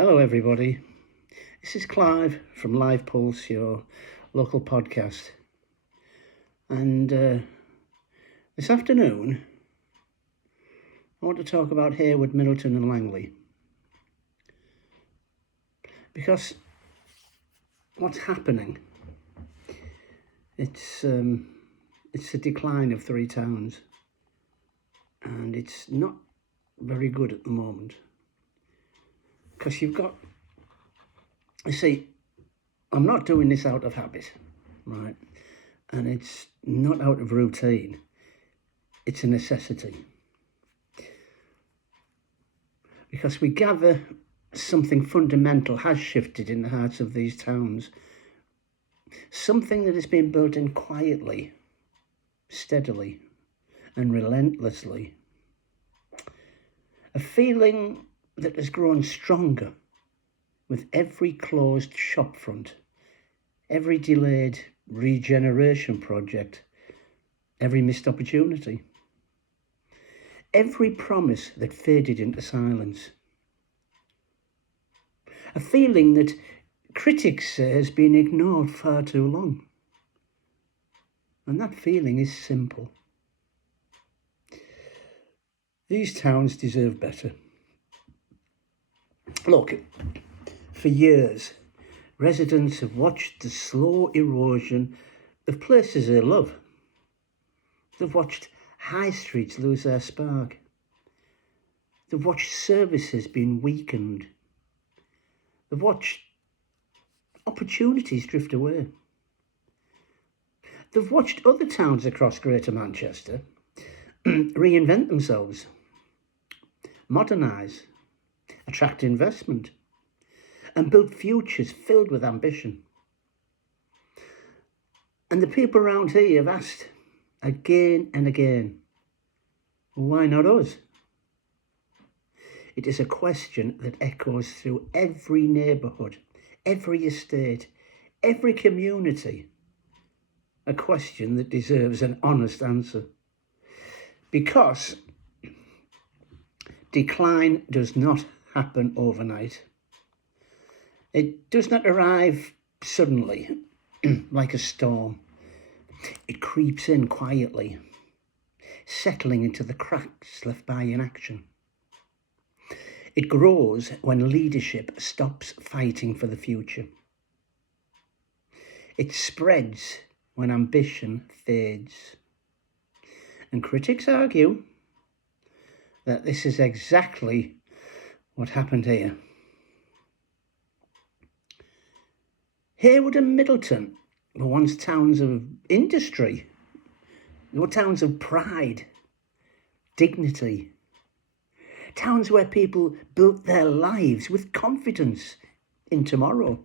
Hello everybody, this is Clive from Live Pulse, your local podcast, and this afternoon I want to talk about Heywood, Middleton and Langley, because what's happening, it's a decline of three towns, and it's not very good at the moment. Because you've got, you see, I'm not doing this out of habit, right? And it's not out of routine. It's a necessity. Because we gather something fundamental has shifted in the hearts of these towns. Something that has been built in quietly, steadily, and relentlessly. A feeling that has grown stronger with every closed shopfront, every delayed regeneration project, every missed opportunity, every promise that faded into silence. A feeling that critics say has been ignored far too long. And that feeling is simple. These towns deserve better. Look, for years, residents have watched the slow erosion of places they love. They've watched high streets lose their spark. They've watched services being weakened. They've watched opportunities drift away. They've watched other towns across Greater Manchester reinvent themselves, modernise, attract investment, and build futures filled with ambition. And the people around here have asked again and again, why not us? It is a question that echoes through every neighbourhood, every estate, every community. A question that deserves an honest answer. Because decline does not happen overnight. It does not arrive suddenly, like a storm. It creeps in quietly, settling into the cracks left by inaction. It grows when leadership stops fighting for the future. It spreads when ambition fades. And critics argue that this is exactly what happened here. Heywood and Middleton were once towns of industry. They were towns of pride, dignity. Towns where people built their lives with confidence in tomorrow.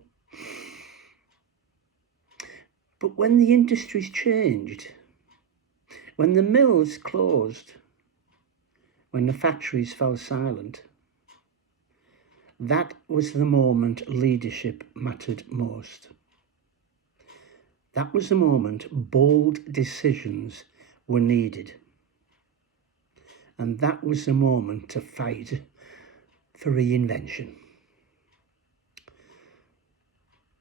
But when the industries changed, when the mills closed, when the factories fell silent, that was the moment leadership mattered most. That was the moment bold decisions were needed. And that was the moment to fight for reinvention.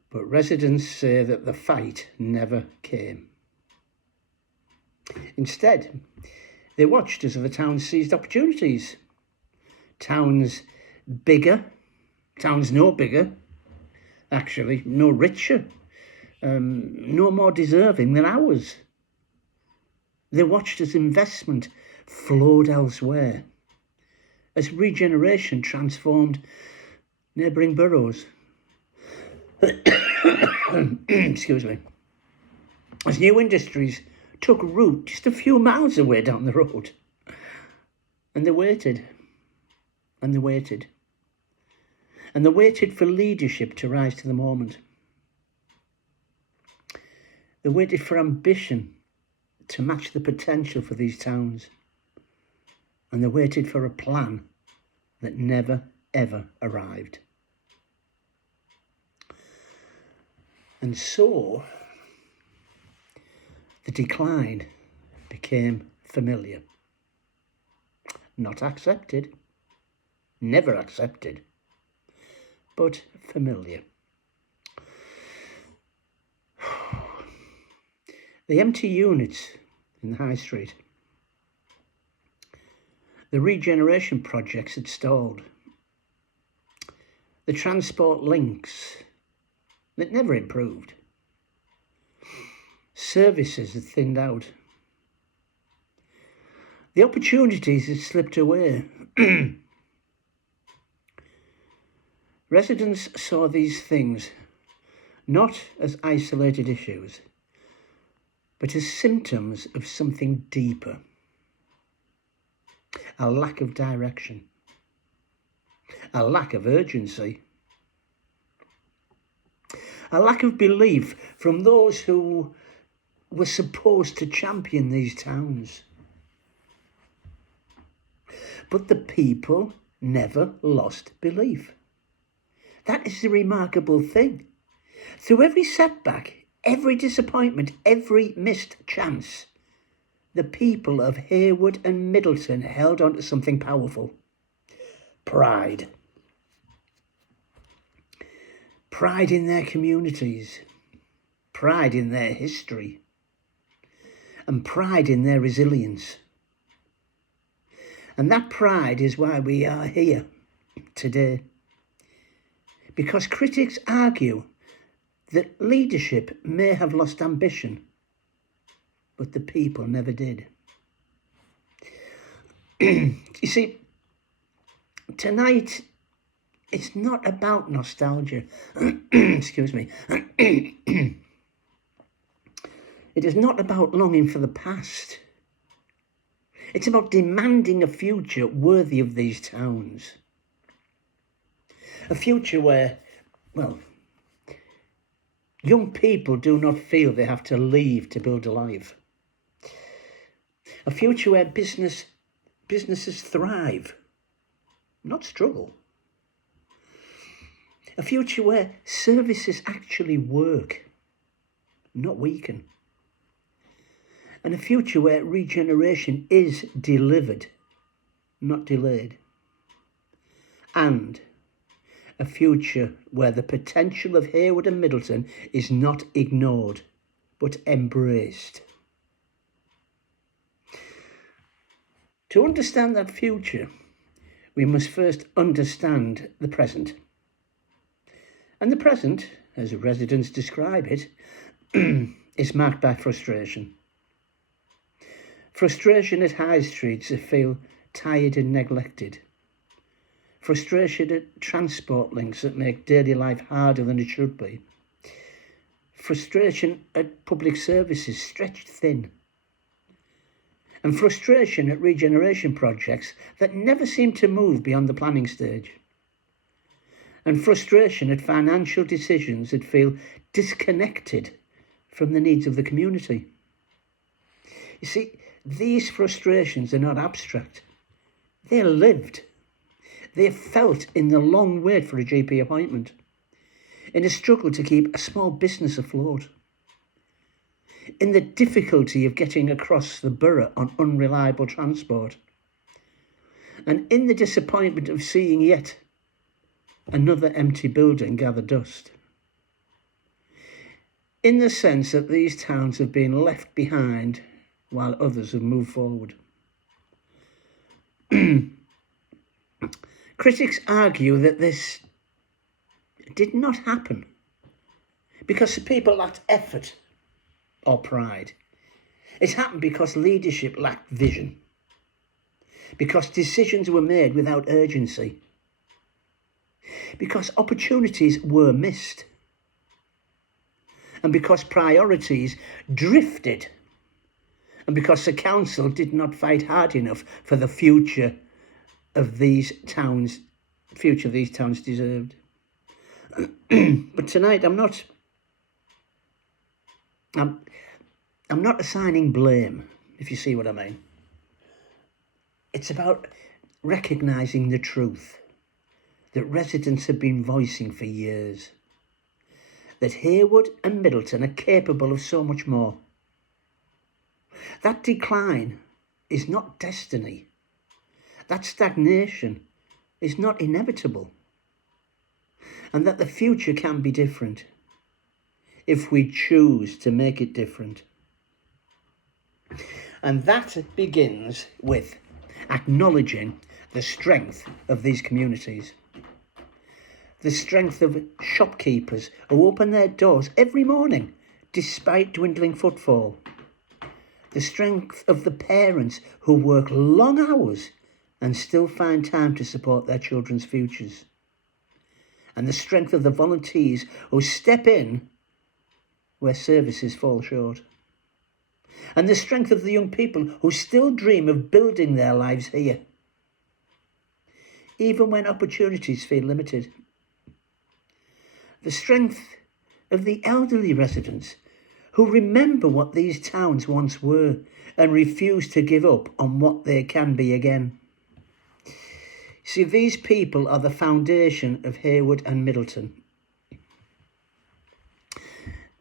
But residents say that the fight never came. Instead, they watched as the towns seized opportunities. Towns bigger, towns no bigger, actually, no richer, no more deserving than ours. They watched as investment flowed elsewhere, as regeneration transformed neighbouring boroughs. Excuse me. As new industries took root just a few miles away down the road. And they waited, and they waited. And they waited for leadership to rise to the moment. They waited for ambition to match the potential for these towns. And they waited for a plan that never, ever arrived. And so, the decline became familiar. Not accepted, never accepted, but familiar. The empty units in the High Street. The regeneration projects had stalled. The transport links that never improved. Services had thinned out. The opportunities had slipped away. Residents saw these things not as isolated issues, but as symptoms of something deeper. A lack of direction. A lack of urgency. A lack of belief from those who were supposed to champion these towns. But the people never lost belief. That is the remarkable thing. Through every setback, every disappointment, every missed chance, the people of Heywood and Middleton held on to something powerful. Pride. Pride in their communities. Pride in their history. And pride in their resilience. And that pride is why we are here today. Because critics argue that leadership may have lost ambition, but the people never did. You see, tonight, it's not about nostalgia. Excuse me. It is not about longing for the past. It's about demanding a future worthy of these towns. A future where, well, young people do not feel they have to leave to build a life. A future where businesses thrive, not struggle. A future where services actually work, not weaken. And a future where regeneration is delivered, not delayed. And a future where the potential of Heywood and Middleton is not ignored, but embraced. To understand that future, we must first understand the present. And the present, as residents describe it, is marked by frustration. Frustration at high streets that feel tired and neglected. Frustration at transport links that make daily life harder than it should be. Frustration at public services stretched thin. And frustration at regeneration projects that never seem to move beyond the planning stage. And frustration at financial decisions that feel disconnected from the needs of the community. You see, these frustrations are not abstract. They're lived. They're felt in the long wait for a GP appointment, in a struggle to keep a small business afloat, in the difficulty of getting across the borough on unreliable transport, and in the disappointment of seeing yet another empty building gather dust. In the sense that these towns have been left behind while others have moved forward. Critics argue that this did not happen because the people lacked effort or pride. It happened because leadership lacked vision, because decisions were made without urgency, because opportunities were missed, and because priorities drifted, and because the council did not fight hard enough for the future of these towns deserved. But tonight I'm not assigning blame, if you see what I mean. It's about recognising the truth that residents have been voicing for years. That Heywood and Middleton are capable of so much more. That decline is not destiny. That stagnation is not inevitable. and that the future can be different if we choose to make it different. And that begins with acknowledging the strength of these communities. The strength of shopkeepers who open their doors every morning despite dwindling footfall. The strength of the parents who work long hours and still find time to support their children's futures. And the strength of the volunteers who step in where services fall short. And the strength of the young people who still dream of building their lives here, even when opportunities feel limited. The strength of the elderly residents who remember what these towns once were and refuse to give up on what they can be again. See, these people are the foundation of Heywood and Middleton.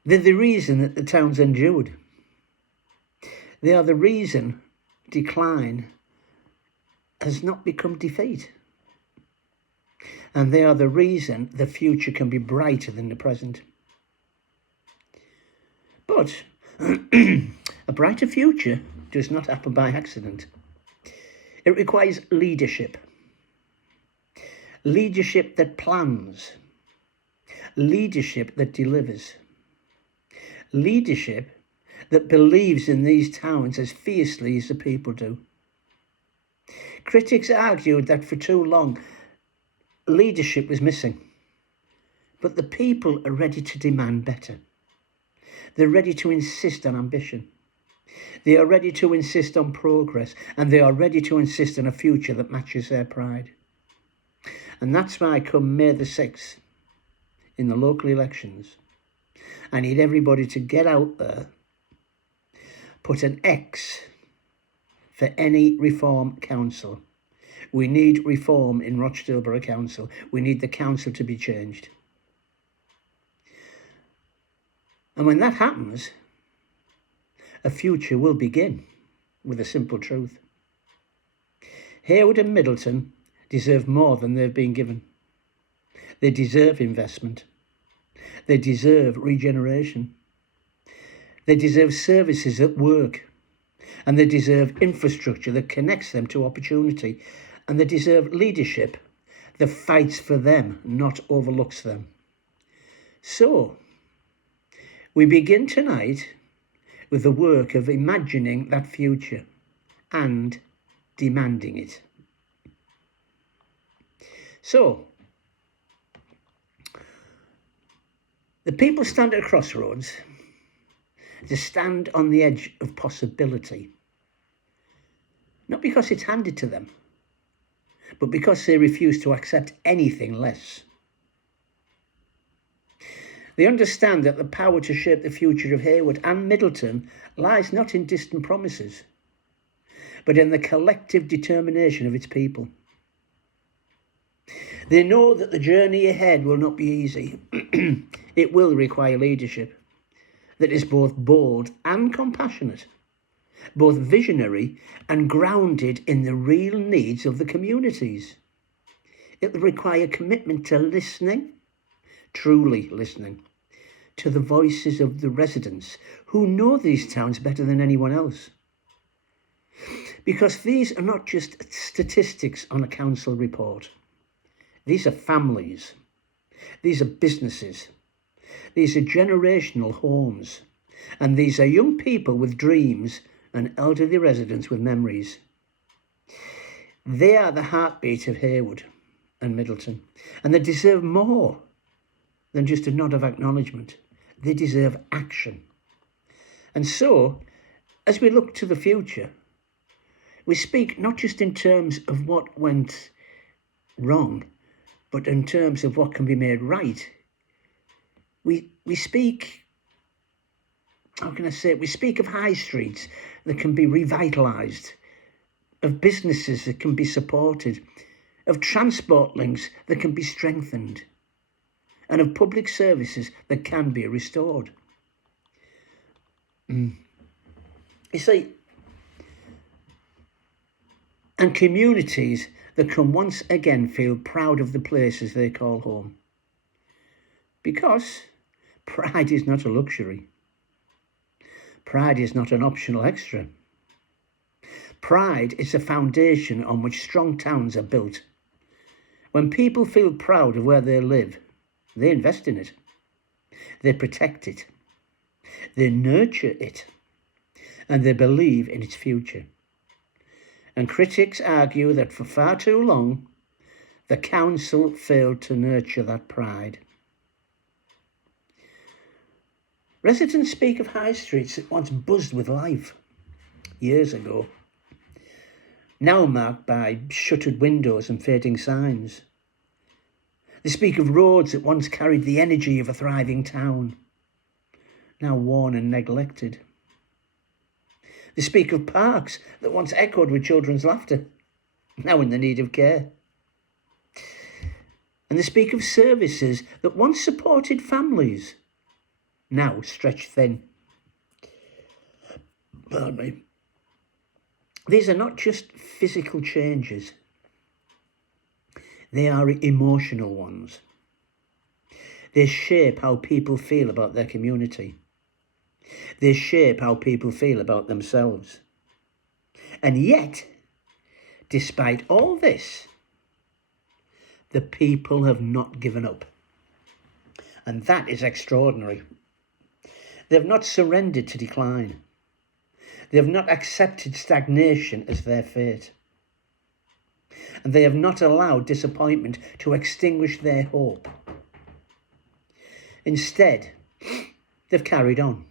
They're the reason that the town's endured. They are the reason decline has not become defeat. And they are the reason the future can be brighter than the present. But a brighter future does not happen by accident. It requires leadership. Leadership that plans. Leadership that delivers. Leadership that believes in these towns as fiercely as the people do. Critics argued that for too long, leadership was missing. But the people are ready to demand better. They're ready to insist on ambition. They are ready to insist on progress, and they are ready to insist on a future that matches their pride. And that's why come May the 6th, in the local elections, I need everybody to get out there, put an X for any reform council. We need reform in Rochdale Borough Council. We need the council to be changed. And when that happens, a future will begin with a simple truth. Heywood and Middleton deserve more than they've been given. They deserve investment. They deserve regeneration. They deserve services that work. And they deserve infrastructure that connects them to opportunity. And they deserve leadership that fights for them, not overlooks them. So, we begin tonight with the work of imagining that future and demanding it. So, the people stand at a crossroads to stand on the edge of possibility. Not because it's handed to them, but because they refuse to accept anything less. They understand that the power to shape the future of Heywood and Middleton lies not in distant promises, but in the collective determination of its people. They know that the journey ahead will not be easy. It will require leadership that is both bold and compassionate, both visionary and grounded in the real needs of the communities. It will require commitment to listening, truly listening, to the voices of the residents who know these towns better than anyone else. Because these are not just statistics on a council report. These are families. These are businesses. These are generational homes. And these are young people with dreams and elderly residents with memories. They are the heartbeat of Heywood and Middleton. And they deserve more than just a nod of acknowledgement. They deserve action. And so, as we look to the future, we speak not just in terms of what went wrong, but in terms of what can be made right. We speak, how can I say it? We speak of high streets that can be revitalised, of businesses that can be supported, of transport links that can be strengthened, and of public services that can be restored. You see, and communities that can once again feel proud of the places they call home. Because pride is not a luxury. Pride is not an optional extra. Pride is the foundation on which strong towns are built. When people feel proud of where they live, they invest in it. They protect it. They nurture it. And they believe in its future. And critics argue that for far too long, the council failed to nurture that pride. Residents speak of high streets that once buzzed with life years ago, now marked by shuttered windows and fading signs. They speak of roads that once carried the energy of a thriving town, now worn and neglected. They speak of parks that once echoed with children's laughter, now in the need of care. And they speak of services that once supported families, now stretched thin. Pardon me. These are not just physical changes. They are emotional ones. They shape how people feel about their community. They shape how people feel about themselves. And yet, despite all this, the people have not given up. And that is extraordinary. They have not surrendered to decline. They have not accepted stagnation as their fate. And they have not allowed disappointment to extinguish their hope. Instead, they've carried on.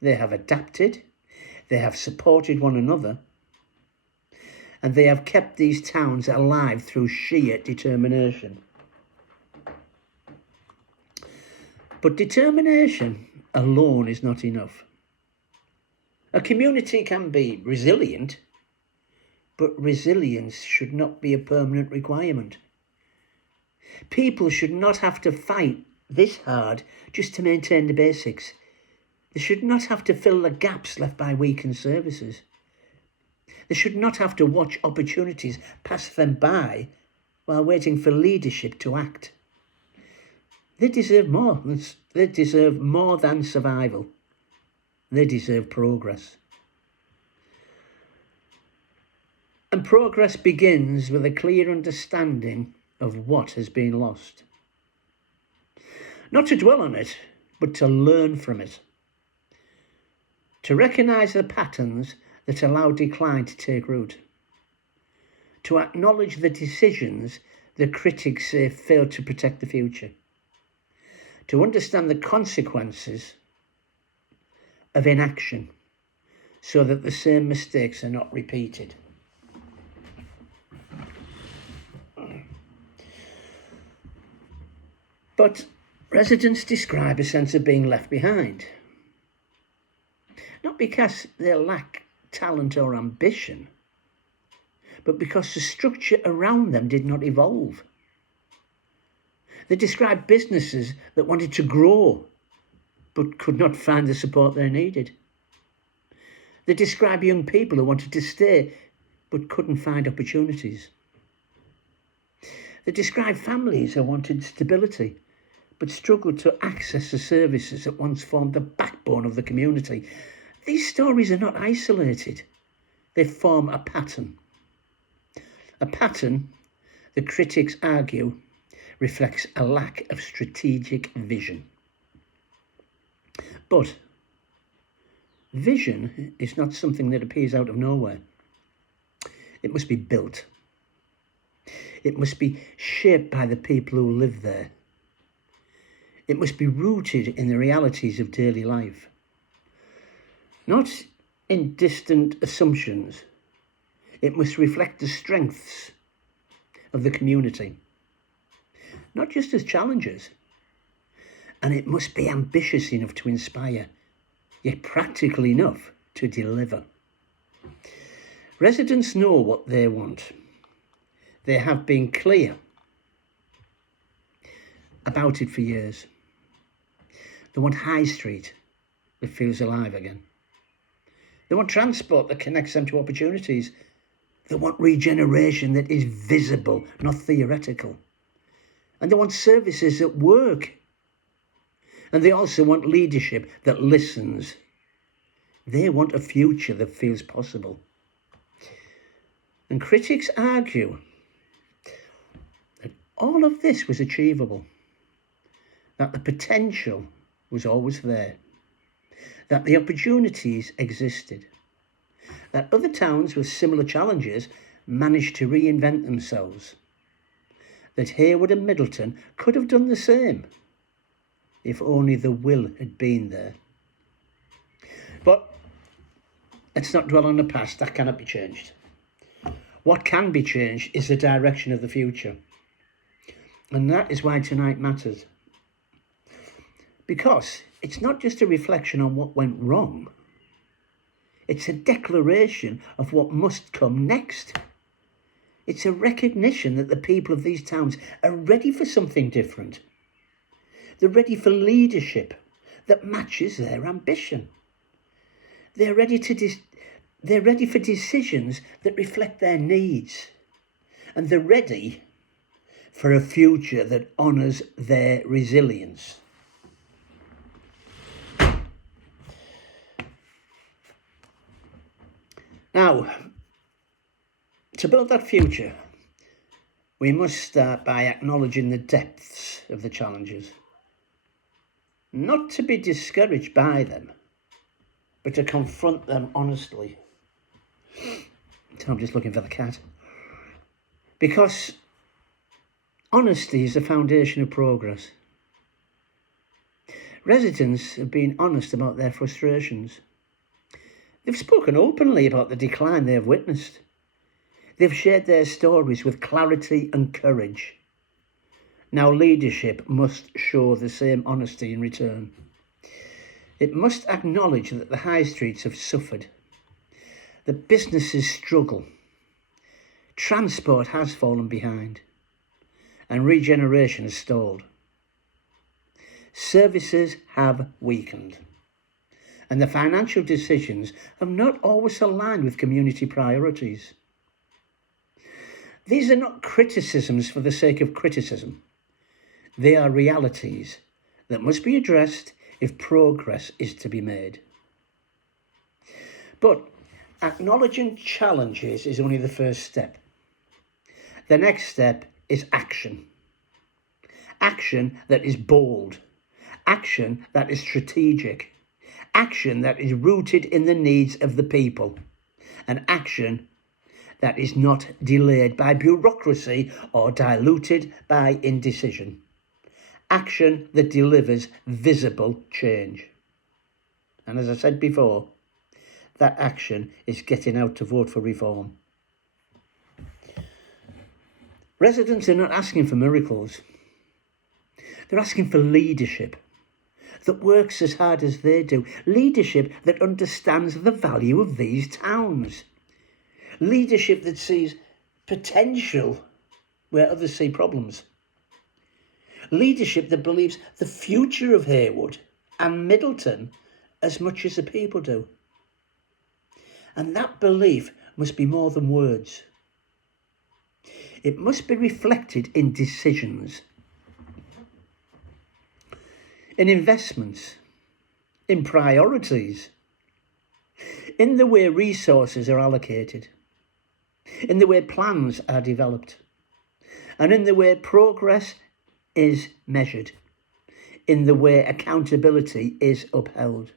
They have adapted. They have supported one another. And they have kept these towns alive through sheer determination. But determination alone is not enough. A community can be resilient, but resilience should not be a permanent requirement. People should not have to fight this hard just to maintain the basics. They should not have to fill the gaps left by weakened services. They should not have to watch opportunities pass them by while waiting for leadership to act. They deserve more. They deserve more than survival. They deserve progress. And progress begins with a clear understanding of what has been lost. Not to dwell on it, but to learn from it. To recognise the patterns that allow decline to take root. To acknowledge the decisions the critics say fail to protect the future. To understand the consequences of inaction so that the same mistakes are not repeated. But residents describe a sense of being left behind. Not because they lack talent or ambition, but because the structure around them did not evolve. They describe businesses that wanted to grow, but could not find the support they needed. They describe young people who wanted to stay, but couldn't find opportunities. They describe families who wanted stability, but struggled to access the services that once formed the backbone of the community. These stories are not isolated. They form a pattern. A pattern, the critics argue, reflects a lack of strategic vision. But vision is not something that appears out of nowhere. It must be built. It must be shaped by the people who live there. It must be rooted in the realities of daily life. Not in distant assumptions. It must reflect the strengths of the community, not just as challenges. And it must be ambitious enough to inspire, yet practical enough to deliver. Residents know what they want. They have been clear about it for years. They want High Street that feels alive again. They want transport that connects them to opportunities. They want regeneration that is visible, not theoretical. And they want services that work, And they also want leadership that listens. They want a future that feels possible. And critics argue that all of this was achievable, that the potential was always there, that the opportunities existed, that other towns with similar challenges managed to reinvent themselves, that Heywood and Middleton could have done the same if only the will had been there. But let's not dwell on the past. That cannot be changed. What can be changed is the direction of the future. And that is why tonight matters. Because it's not just a reflection on what went wrong. It's a declaration of what must come next. It's a recognition that the people of these towns are ready for something different. They're ready for leadership that matches their ambition. They're ready for decisions that reflect their needs. And they're ready for a future that honours their resilience. Now, to build that future, we must start by acknowledging the depths of the challenges. Not to be discouraged by them, but to confront them honestly. So I'm just looking for the cat. Because honesty is the foundation of progress. Residents have been honest about their frustrations. They've spoken openly about the decline they have witnessed. They've shared their stories with clarity and courage. Now leadership must show the same honesty in return. It must acknowledge that the high streets have suffered, that businesses struggle, transport has fallen behind, and regeneration has stalled. Services have weakened, and the financial decisions have not always aligned with community priorities. These are not criticisms for the sake of criticism. They are realities that must be addressed if progress is to be made. But acknowledging challenges is only the first step. The next step is action. Action that is bold. Action that is strategic. Action that is rooted in the needs of the people. And action that is not delayed by bureaucracy or diluted by indecision. Action that delivers visible change. And as I said before, that action is getting out to vote for reform. Residents are not asking for miracles. They're asking for leadership that works as hard as they do. Leadership that understands the value of these towns. Leadership that sees potential where others see problems. Leadership that believes the future of Heywood and Middleton as much as the people do. And that belief must be more than words. It must be reflected in decisions, in investments, in priorities, in the way resources are allocated, in the way plans are developed, and in the way progress is measured, in the way accountability is upheld.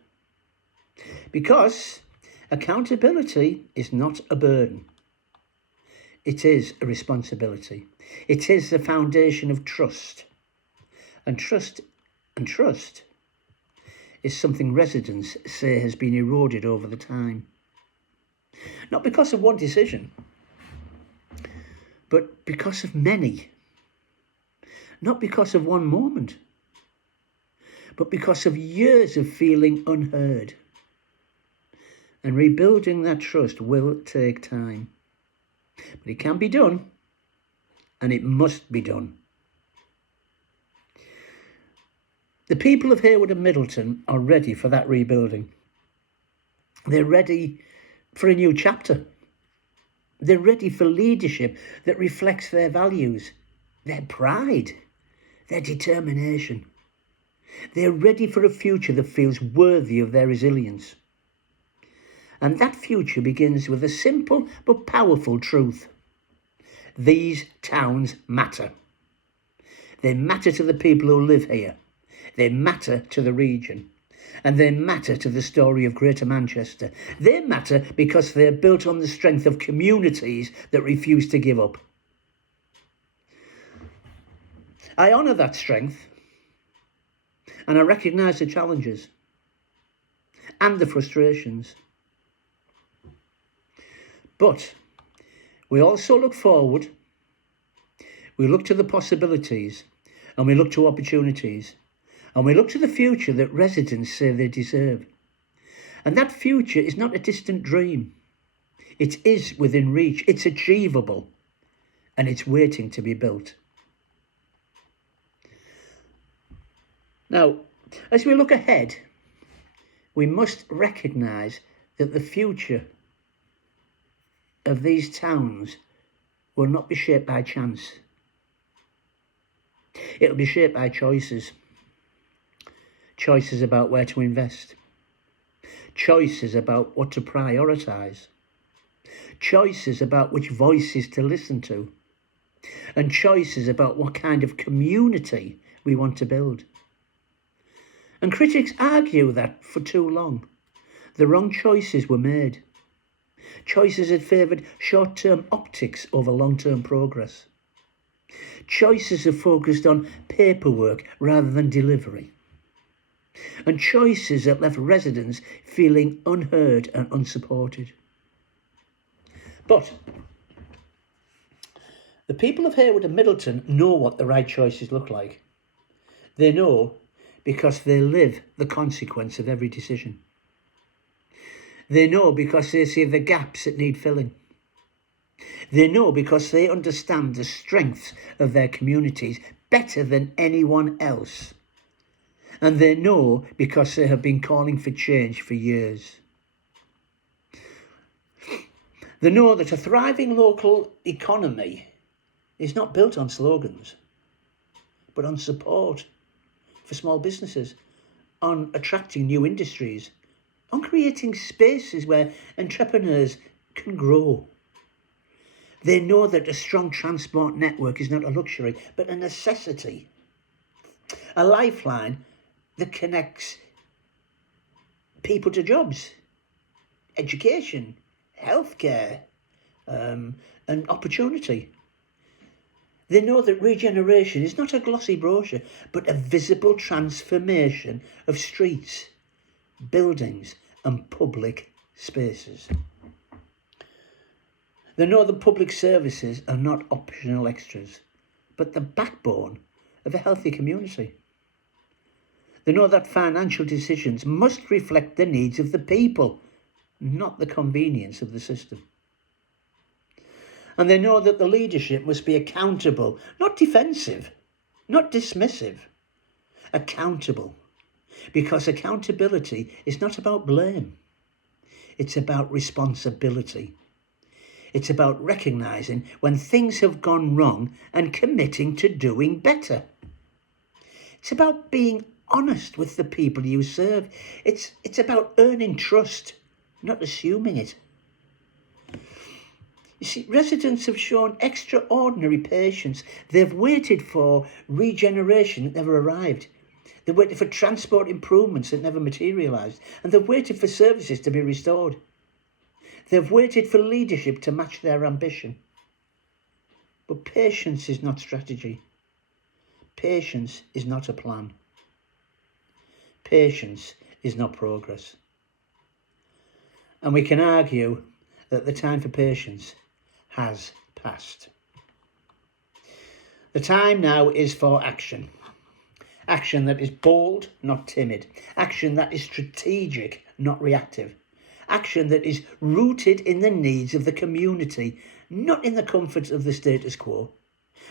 Because accountability is not a burden. It is a responsibility. It is the foundation of trust. And trust is something residents say has been eroded over the time. Not because of one decision, but because of many. Not because of one moment, but because of years of feeling unheard. And rebuilding that trust will take time. But it can be done, and it must be done. The people of Heywood and Middleton are ready for that rebuilding. They're ready for a new chapter. They're ready for leadership that reflects their values, their pride, their determination. They're ready for a future that feels worthy of their resilience. And that future begins with a simple but powerful truth. These towns matter. They matter to the people who live here. They matter to the region. And they matter to the story of Greater Manchester. They matter because they're built on the strength of communities that refuse to give up. I honour that strength, and I recognise the challenges and the frustrations. But we also look forward, we look to the possibilities, and we look to opportunities, and we look to the future that residents say they deserve. And that future is not a distant dream. It is within reach, it's achievable, and it's waiting to be built. Now, as we look ahead, we must recognise that the future of these towns will not be shaped by chance. It'll be shaped by choices. Choices about where to invest. Choices about what to prioritise. Choices about which voices to listen to. And choices about what kind of community we want to build. And critics argue that for too long, the wrong choices were made. Choices had favoured short-term optics over long-term progress. Choices have focused on paperwork rather than delivery. And choices that left residents feeling unheard and unsupported. But the people of Heywood and Middleton know what the right choices look like. They know because they live the consequence of every decision. They know because they see the gaps that need filling. They know because they understand the strengths of their communities better than anyone else. And they know because they have been calling for change for years. They know that a thriving local economy is not built on slogans, but on support for small businesses, on attracting new industries, on creating spaces where entrepreneurs can grow. They know that a strong transport network is not a luxury, but a necessity. A lifeline that connects people to jobs, education, healthcare, and opportunity. They know that regeneration is not a glossy brochure, but a visible transformation of streets, buildings, and public spaces. They know that public services are not optional extras, but the backbone of a healthy community. They know that financial decisions must reflect the needs of the people, not the convenience of the system. And they know that the leadership must be accountable, not defensive, not dismissive. Accountable. Because accountability is not about blame. It's about responsibility. It's about recognising when things have gone wrong and committing to doing better. It's about being honest with the people you serve. It's about earning trust, not assuming it. You see, residents have shown extraordinary patience. They've waited for regeneration that never arrived. They've waited for transport improvements that never materialised. And they've waited for services to be restored. They've waited for leadership to match their ambition. But patience is not strategy. Patience is not a plan. Patience is not progress. And we can argue that the time for patience has passed. The time now is for action. Action that is bold, not timid. Action that is strategic, not reactive. Action that is rooted in the needs of the community, not in the comforts of the status quo.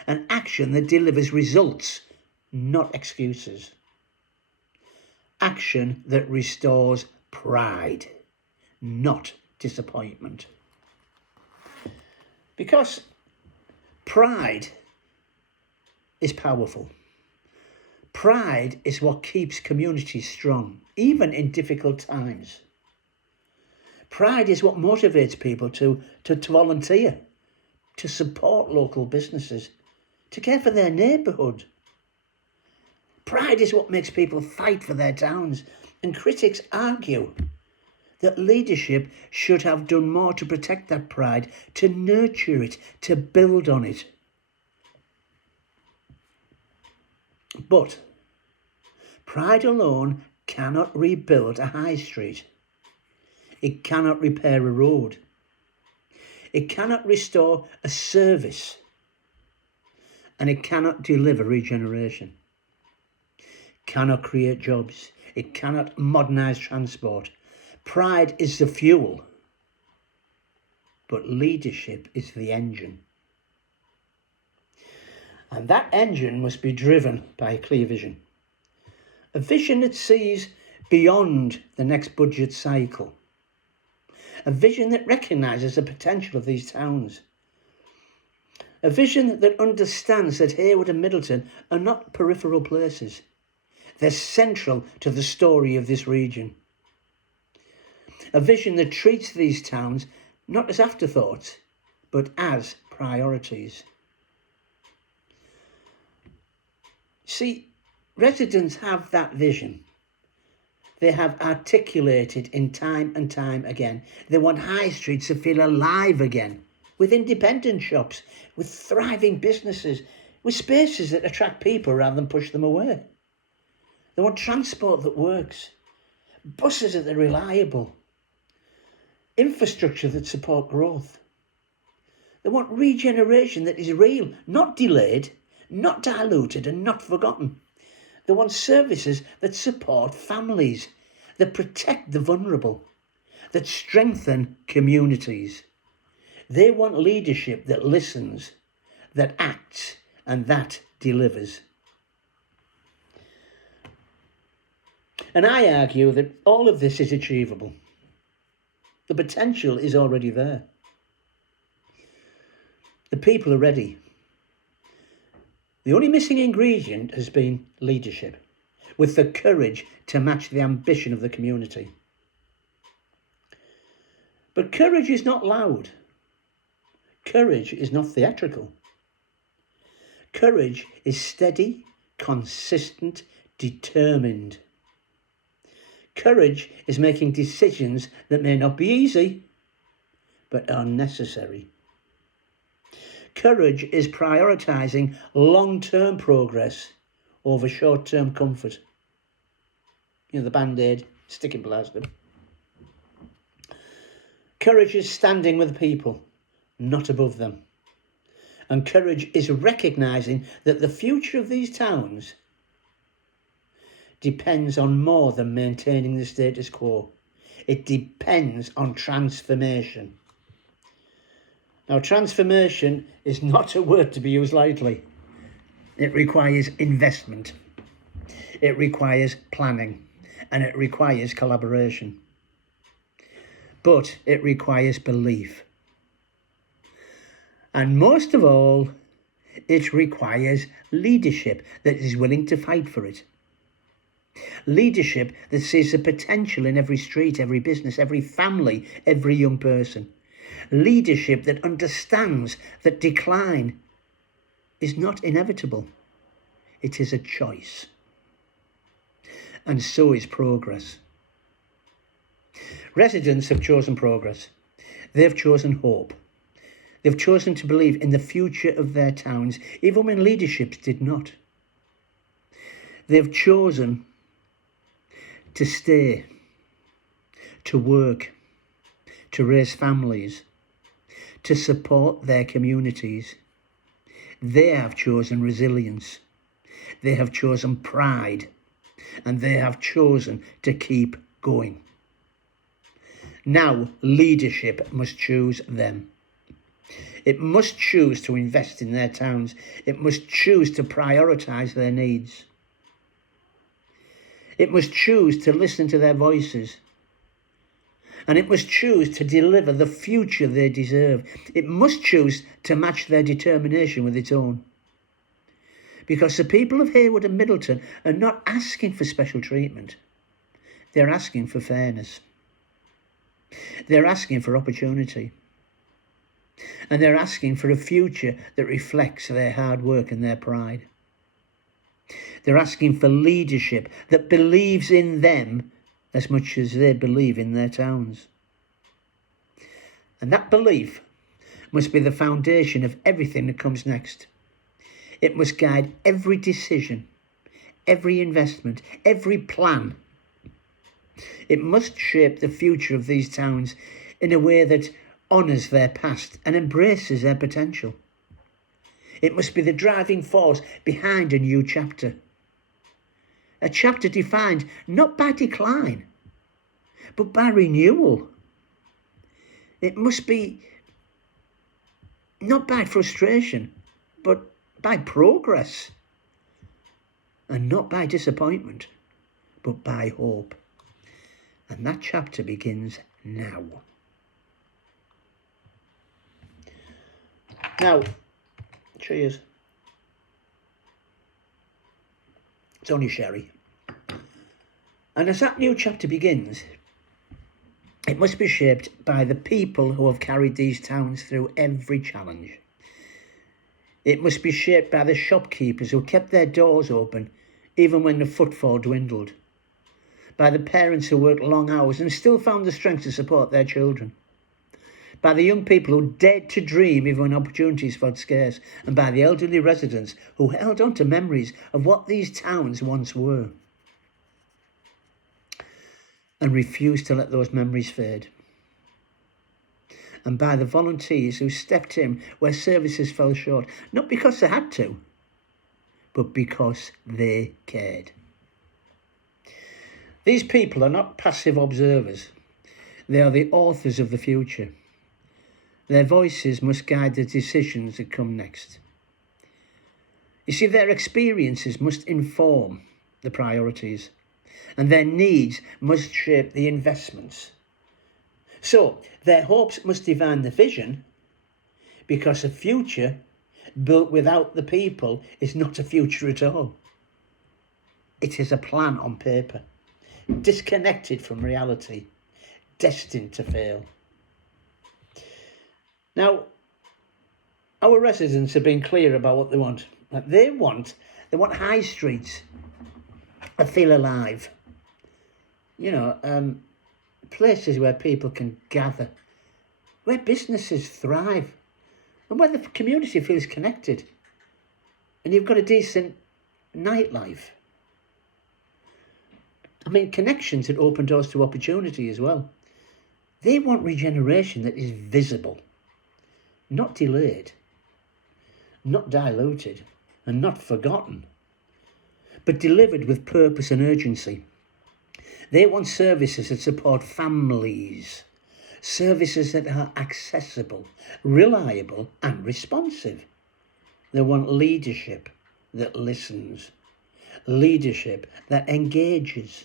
An action that delivers results, not excuses. Action that restores pride, not disappointment. Because pride is powerful. Pride is what keeps communities strong, even in difficult times. Pride is what motivates people to volunteer, to support local businesses, to care for their neighbourhood. Pride is what makes people fight for their towns, and critics argue that leadership should have done more to protect that pride, to nurture it, to build on it. But pride alone cannot rebuild a high street. It cannot repair a road. It cannot restore a service. And it cannot deliver regeneration. It cannot create jobs. It cannot modernise transport. Pride is the fuel, but leadership is the engine. And that engine must be driven by a clear vision. A vision that sees beyond the next budget cycle. A vision that recognises the potential of these towns. A vision that understands that Heywood and Middleton are not peripheral places. They're central to the story of this region. A vision that treats these towns not as afterthoughts, but as priorities. See, residents have that vision. They have articulated in time and time again. They want high streets to feel alive again, with independent shops, with thriving businesses, with spaces that attract people rather than push them away. They want transport that works, buses that are reliable, infrastructure that support growth. They want regeneration that is real, not delayed, not diluted and not forgotten. They want services that support families, that protect the vulnerable, that strengthen communities. They want leadership that listens, that acts, and that delivers. And I argue that all of this is achievable. The potential is already there. The people are ready. The only missing ingredient has been leadership, with the courage to match the ambition of the community. But courage is not loud. Courage is not theatrical. Courage is steady, consistent, determined. Courage is making decisions that may not be easy, but are necessary. Courage is prioritising long-term progress over short-term comfort. You know, the Band-Aid, sticking plaster. Courage is standing with people, not above them. And courage is recognising that the future of these towns depends on more than maintaining the status quo. It depends on transformation. Now, transformation is not a word to be used lightly. It requires investment. It requires planning. And it requires collaboration. But it requires belief. And most of all, it requires leadership that is willing to fight for it. Leadership that sees the potential in every street, every business, every family, every young person. Leadership that understands that decline is not inevitable. It is a choice. And so is progress. Residents have chosen progress. They've chosen hope. They've chosen to believe in the future of their towns, even when leaderships did not. They've chosen to stay, to work, to raise families, to support their communities. They have chosen resilience. They have chosen pride. And they have chosen to keep going. Now, leadership must choose them. It must choose to invest in their towns. It must choose to prioritise their needs. It must choose to listen to their voices. And it must choose to deliver the future they deserve. It must choose to match their determination with its own. Because the people of Heywood and Middleton are not asking for special treatment. They're asking for fairness. They're asking for opportunity. And they're asking for a future that reflects their hard work and their pride. They're asking for leadership that believes in them as much as they believe in their towns. And that belief must be the foundation of everything that comes next. It must guide every decision, every investment, every plan. It must shape the future of these towns in a way that honours their past and embraces their potential. It must be the driving force behind a new chapter. A chapter defined not by decline, but by renewal. It must be not by frustration, but by progress. And not by disappointment, but by hope. And that chapter begins now. Now, cheers. It's only sherry. And as that new chapter begins, it must be shaped by the people who have carried these towns through every challenge. It must be shaped by the shopkeepers who kept their doors open even when the footfall dwindled. By the parents who worked long hours and still found the strength to support their children. By the young people who dared to dream even when opportunities felt scarce. And by the elderly residents who held on to memories of what these towns once were. And refused to let those memories fade. And by the volunteers who stepped in where services fell short, not because they had to, but because they cared. These people are not passive observers. They are the authors of the future. Their voices must guide the decisions that come next. You see, their experiences must inform the priorities, and their needs must shape the investments. So, their hopes must define the vision, because a future built without the people is not a future at all. It is a plan on paper, disconnected from reality, destined to fail. Now, our residents have been clear about what they want. They want high streets that feel alive. Places where people can gather, where businesses thrive, and where the community feels connected. And you've got a decent nightlife. Connections that open doors to opportunity as well. They want regeneration that is visible, not delayed, not diluted, and not forgotten, but delivered with purpose and urgency. They want services that support families, services that are accessible, reliable, and responsive. They want leadership that listens, leadership that engages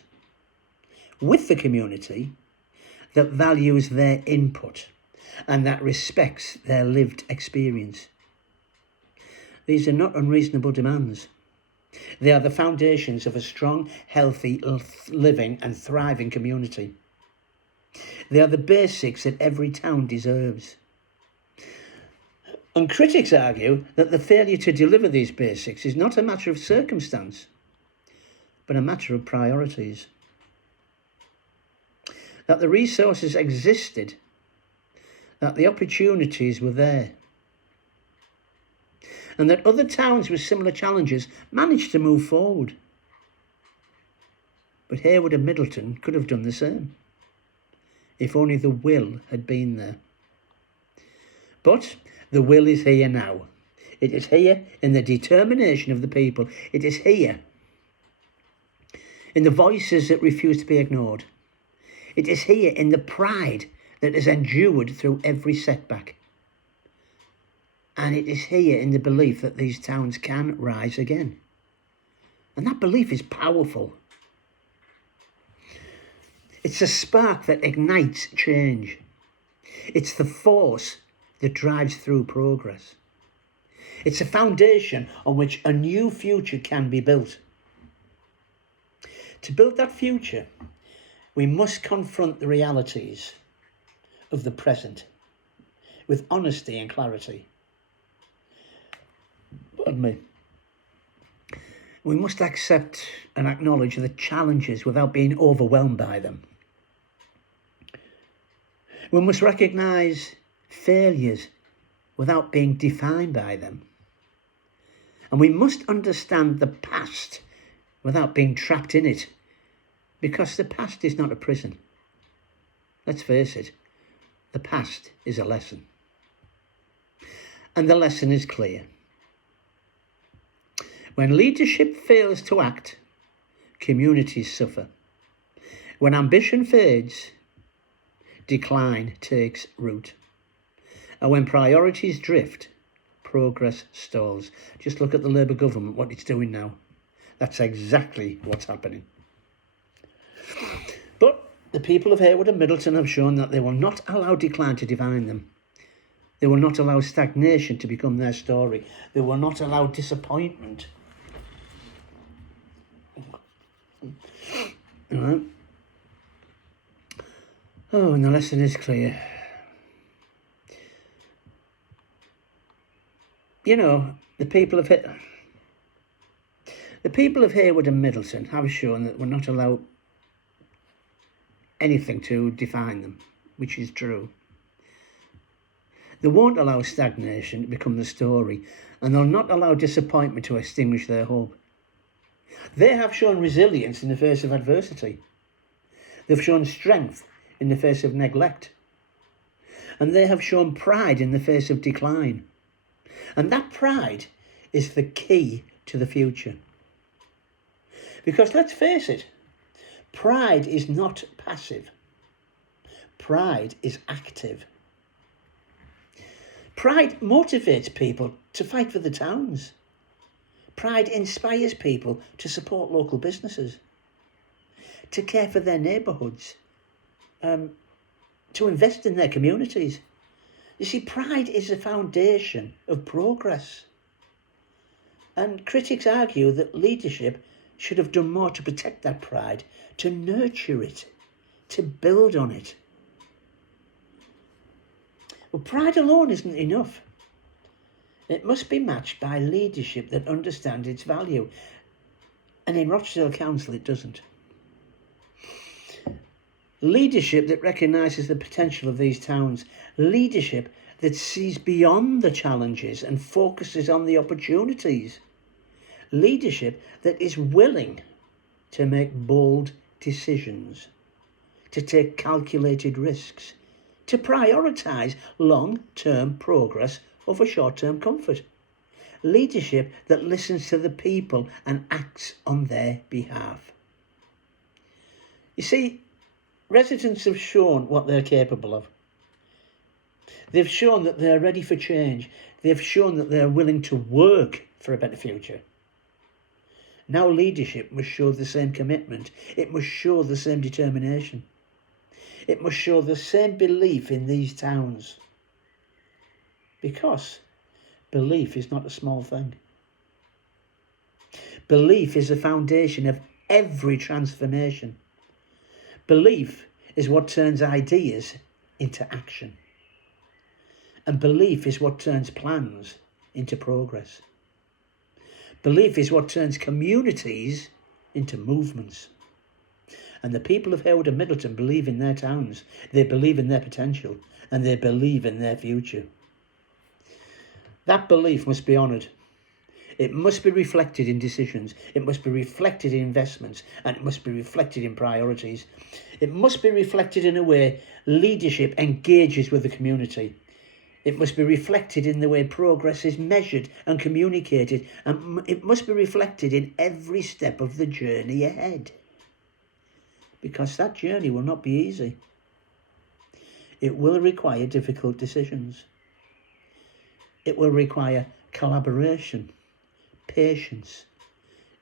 with the community, that values their input, and that respects their lived experience. These are not unreasonable demands. They are the foundations of a strong, healthy, living and thriving community. They are the basics that every town deserves. And critics argue that the failure to deliver these basics is not a matter of circumstance, but a matter of priorities. That the resources existed, that the opportunities were there, and that other towns with similar challenges managed to move forward. But Heywood and Middleton could have done the same, if only the will had been there. But the will is here now. It is here in the determination of the people. It is here in the voices that refuse to be ignored. It is here in the pride that has endured through every setback. And it is here in the belief that these towns can rise again. And that belief is powerful. It's a spark that ignites change. It's the force that drives through progress. It's a foundation on which a new future can be built. To build that future, we must confront the realities of the present with honesty and clarity. Pardon me. We must accept and acknowledge the challenges without being overwhelmed by them. We must recognise failures without being defined by them. And we must understand the past without being trapped in it, because the past is not a prison. Let's face it, the past is a lesson. And the lesson is clear. When leadership fails to act, communities suffer. When ambition fades, decline takes root. And when priorities drift, progress stalls. Just look at the Labour government, what it's doing now. That's exactly what's happening. But the people of Heywood and Middleton have shown that they will not allow decline to define them. They will not allow stagnation to become their story. They will not allow disappointment. All right. Oh, and the lesson is clear. You know, the people of Heywood and Middleton have shown that we'll not allow anything to define them, which is true. They won't allow stagnation to become the story, and they'll not allow disappointment to extinguish their hope. They have shown resilience in the face of adversity. They've shown strength in the face of neglect. And they have shown pride in the face of decline. And that pride is the key to the future. Because let's face it, pride is not passive. Pride is active. Pride motivates people to fight for the towns. Pride inspires people to support local businesses, to care for their neighbourhoods, to invest in their communities. You see, pride is the foundation of progress. And critics argue that leadership should have done more to protect that pride, to nurture it, to build on it. Well, pride alone isn't enough. It must be matched by leadership that understands its value. And in Rochdale Council, it doesn't. Leadership that recognises the potential of these towns. Leadership that sees beyond the challenges and focuses on the opportunities. Leadership that is willing to make bold decisions, to take calculated risks, to prioritise long-term progress over short-term comfort. Leadership that listens to the people and acts on their behalf. You see, residents have shown what they're capable of. They've shown that they're ready for change. They've shown that they're willing to work for a better future. Now leadership must show the same commitment. It must show the same determination. It must show the same belief in these towns. Because belief is not a small thing. Belief is the foundation of every transformation. Belief is what turns ideas into action. And belief is what turns plans into progress. Belief is what turns communities into movements. And the people of Heywood and Middleton believe in their towns. They believe in their potential and they believe in their future. That belief must be honoured. It must be reflected in decisions. It must be reflected in investments, and it must be reflected in priorities. It must be reflected in a way leadership engages with the community. It must be reflected in the way progress is measured and communicated, and it must be reflected in every step of the journey ahead. Because that journey will not be easy. It will require difficult decisions. It will require collaboration, patience.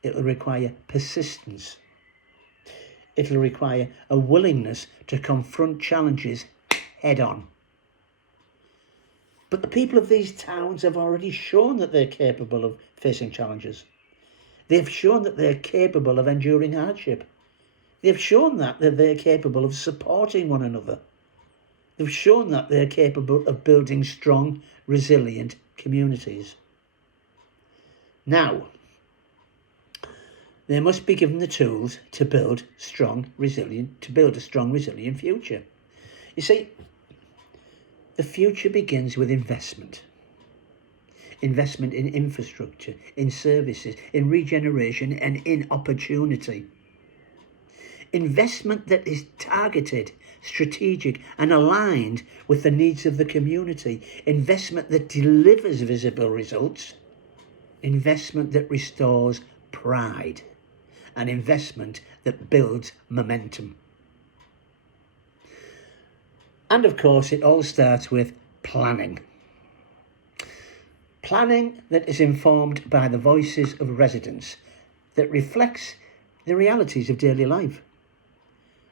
It will require persistence. It will require a willingness to confront challenges head on. But the people of these towns have already shown that they're capable of facing challenges. They've shown that they're capable of enduring hardship. They've shown that they're capable of supporting one another. They've shown that they're capable of building strong, resilient communities. Now, they must be given the tools to build a strong, resilient future. You see, the future begins with investment. Investment in infrastructure, in services, in regeneration, and in opportunity. Investment that is targeted, strategic, and aligned with the needs of the community. Investment that delivers visible results. Investment that restores pride. And investment that builds momentum. And of course, it all starts with planning. Planning that is informed by the voices of residents, that reflects the realities of daily life,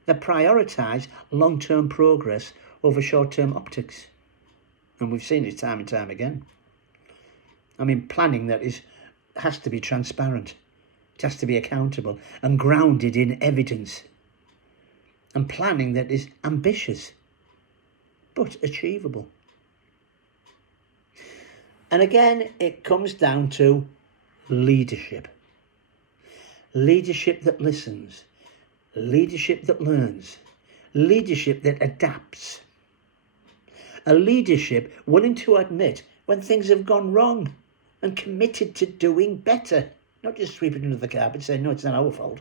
that prioritise long-term progress over short-term optics. And we've seen it time and time again. I mean, planning that has to be transparent. It has to be accountable and grounded in evidence. And planning that is ambitious, but achievable. And again, it comes down to leadership. Leadership that listens. Leadership that learns. Leadership that adapts. A leadership willing to admit when things have gone wrong and committed to doing better. Not just sweeping under the carpet saying, no, it's not our fault.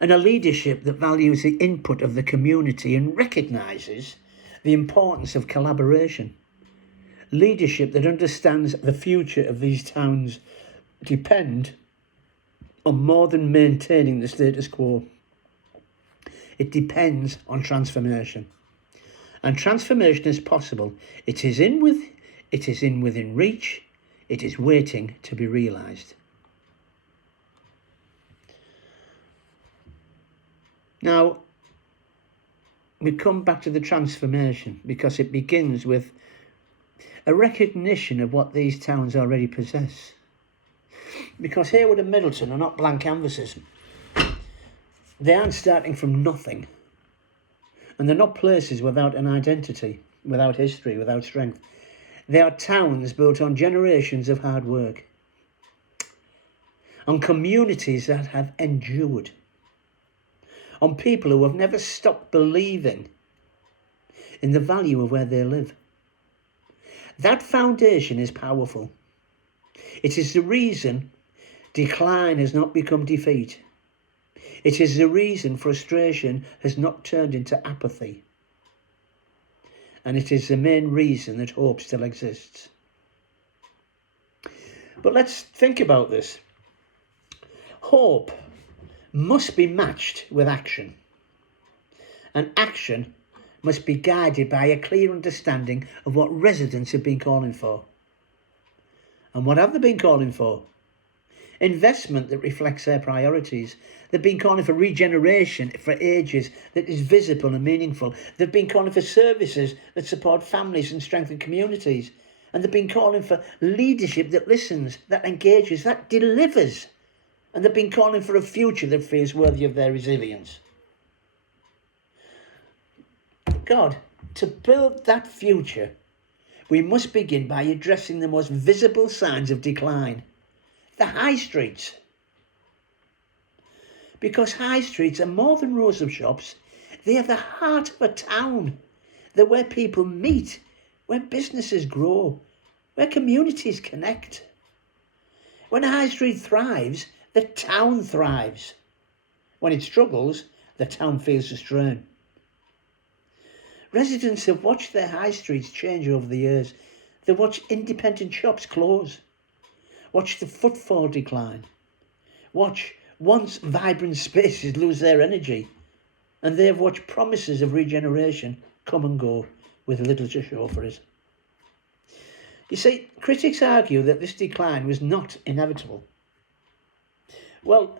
And a leadership that values the input of the community and recognises the importance of collaboration. Leadership that understands the future of these towns depend on more than maintaining the status quo. It depends on transformation. And transformation is possible. It is within reach. It is waiting to be realised. Now, we come back to the transformation because it begins with a recognition of what these towns already possess. Because Heywood and Middleton are not blank canvases. They aren't starting from nothing. And they're not places without an identity, without history, without strength. They are towns built on generations of hard work, on communities that have endured, on people who have never stopped believing in the value of where they live. That foundation is powerful. It is the reason decline has not become defeat. It is the reason frustration has not turned into apathy. And it is the main reason that hope still exists. But let's think about this. Hope must be matched with action. And action must be guided by a clear understanding of what residents have been calling for. And what have they been calling for? Investment that reflects their priorities. They've been calling for regeneration for ages that is visible and meaningful. They've been calling for services that support families and strengthen communities. And they've been calling for leadership that listens, that engages, that delivers. And they've been calling for a future that feels worthy of their resilience. God, to build that future, we must begin by addressing the most visible signs of decline. The high streets. Because high streets are more than rows of shops. They are the heart of a town. They're where people meet, where businesses grow, where communities connect. When a high street thrives, the town thrives. When it struggles, the town feels the strain. Residents have watched their high streets change over the years. They watch independent shops close. Watch the footfall decline. Watch once vibrant spaces lose their energy. And they have watched promises of regeneration come and go with little to show for it. You see, critics argue that this decline was not inevitable. Well,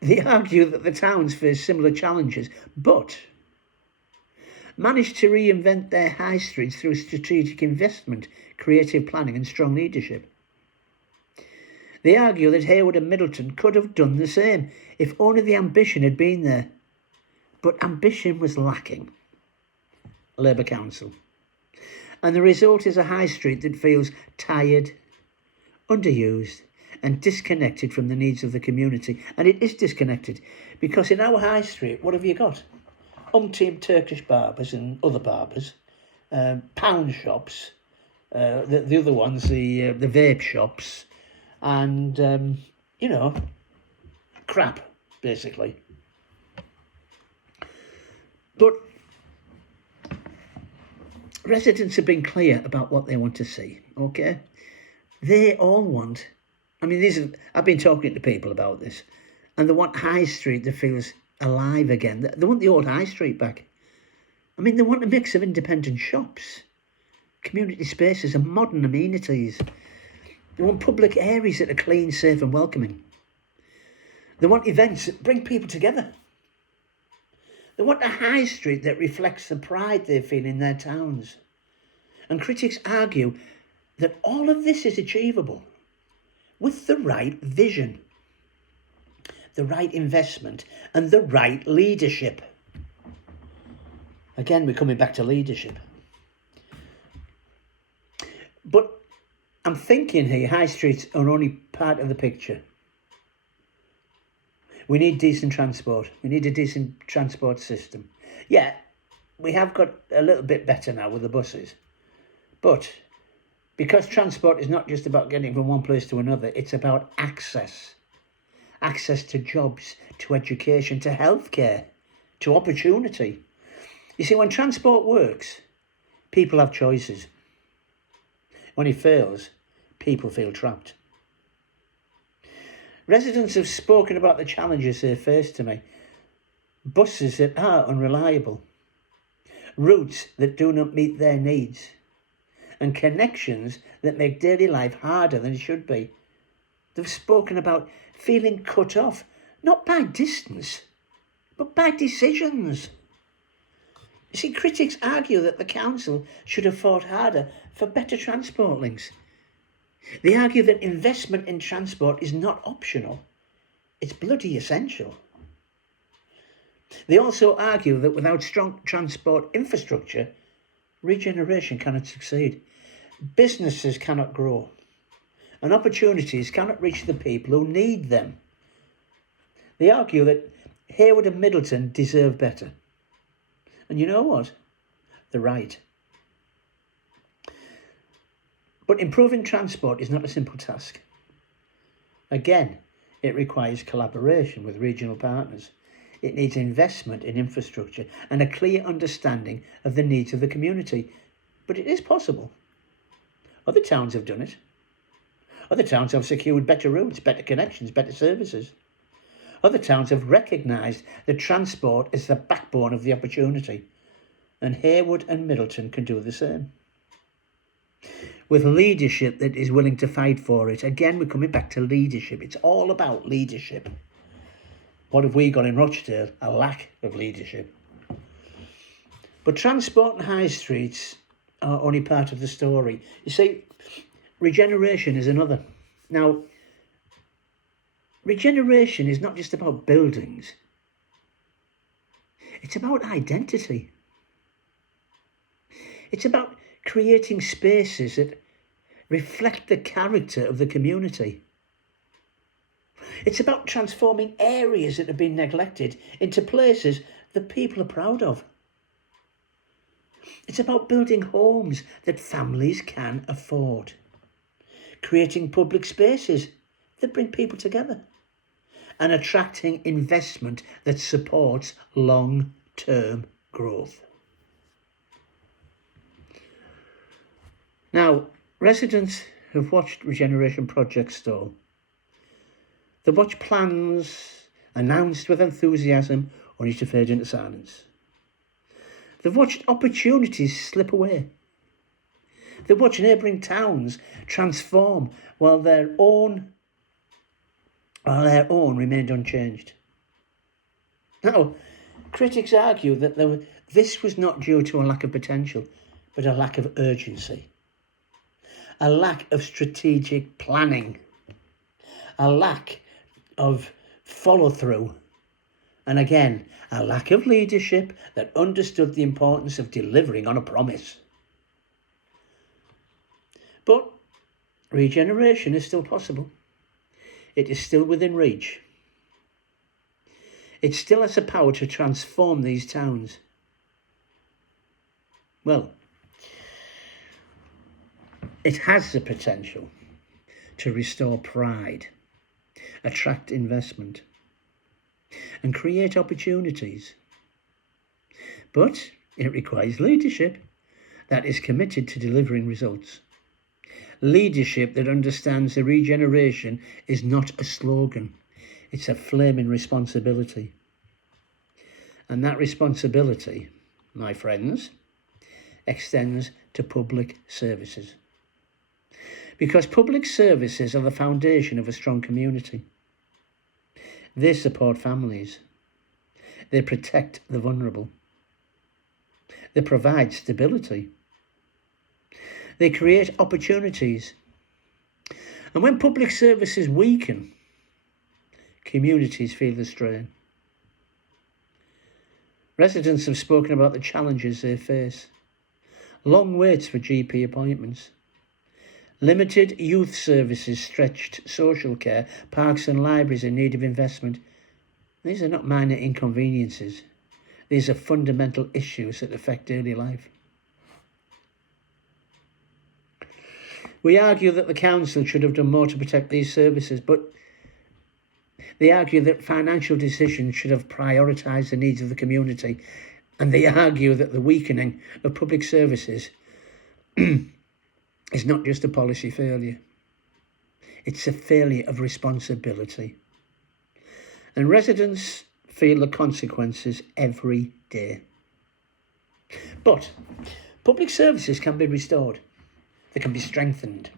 they argue that the towns face similar challenges, but managed to reinvent their high streets through strategic investment, creative planning and strong leadership. They argue that Harewood and Middleton could have done the same if only the ambition had been there. But ambition was lacking. Labour Council. And the result is a high street that feels tired, underused and disconnected from the needs of the community. And it is disconnected because in our high street, what have you got? Umpteen Turkish barbers and other barbers, pound shops, the other ones, the vape shops, and, crap, basically. But residents have been clear about what they want to see, okay? They all want, I've been talking to people about this, and they want High Street that feels alive again. They want the old High Street back. They want a mix of independent shops, community spaces and modern amenities. They want public areas that are clean, safe and welcoming. They want events that bring people together. They want a high street that reflects the pride they feel in their towns. And critics argue that all of this is achievable with the right vision, the right investment and the right leadership. Again, we're coming back to leadership. But I'm thinking here, high streets are only part of the picture. We need decent transport. We need a decent transport system. Yeah, we have got a little bit better now with the buses. But because transport is not just about getting from one place to another, it's about access. Access to jobs, to education, to healthcare, to opportunity. You see, when transport works, people have choices. When it fails, people feel trapped. Residents have spoken about the challenges they face to me. Buses that are unreliable, routes that do not meet their needs, and connections that make daily life harder than it should be. They've spoken about feeling cut off, not by distance, but by decisions. You see, critics argue that the council should have fought harder for better transport links. They argue that investment in transport is not optional, it's bloody essential. They also argue that without strong transport infrastructure, regeneration cannot succeed. Businesses cannot grow, and opportunities cannot reach the people who need them. They argue that Harewood and Middleton deserve better. And you know what? They're right. But improving transport is not a simple task. Again, it requires collaboration with regional partners. It needs investment in infrastructure and a clear understanding of the needs of the community. But it is possible. Other towns have done it. Other towns have secured better routes, better connections, better services. Other towns have recognised that transport is the backbone of the opportunity. And Harewood and Middleton can do the same. With leadership that is willing to fight for it. Again, we're coming back to leadership. It's all about leadership. What have we got in Rochdale? A lack of leadership. But transport and high streets are only part of the story. You see, regeneration is another. Now, regeneration is not just about buildings. It's about identity. It's about creating spaces that reflect the character of the community. It's about transforming areas that have been neglected into places that people are proud of. It's about building homes that families can afford, creating public spaces that bring people together, and attracting investment that supports long-term growth. Now, residents have watched regeneration projects stall. They've watched plans announced with enthusiasm only to fade into silence. They've watched opportunities slip away. They've watched neighbouring towns transform while their own remained unchanged. Now, Critics argue that this was not due to a lack of potential, but a lack of urgency, a lack of strategic planning, a lack of follow-through, and again, a lack of leadership that understood the importance of delivering on a promise. But regeneration is still possible. It is still within reach. It still has the power to transform these towns. Well, it has the potential to restore pride, attract investment, and create opportunities. But it requires leadership that is committed to delivering results. Leadership that understands the regeneration is not a slogan, it's a flaming responsibility. And that responsibility, my friends, extends to public services. Because public services are the foundation of a strong community. They support families. They protect the vulnerable. They provide stability. They create opportunities. And when public services weaken, communities feel the strain. Residents have spoken about the challenges they face. Long waits for GP appointments. Limited youth services, stretched social care, parks and libraries in need of investment. These are not minor inconveniences. These are fundamental issues that affect daily life. We argue that the council should have done more to protect these services, but they argue that financial decisions should have prioritised the needs of the community, and they argue that the weakening of public services is not just a policy failure. It's a failure of responsibility. And residents feel the consequences every day. But public services can be restored. They can be strengthened.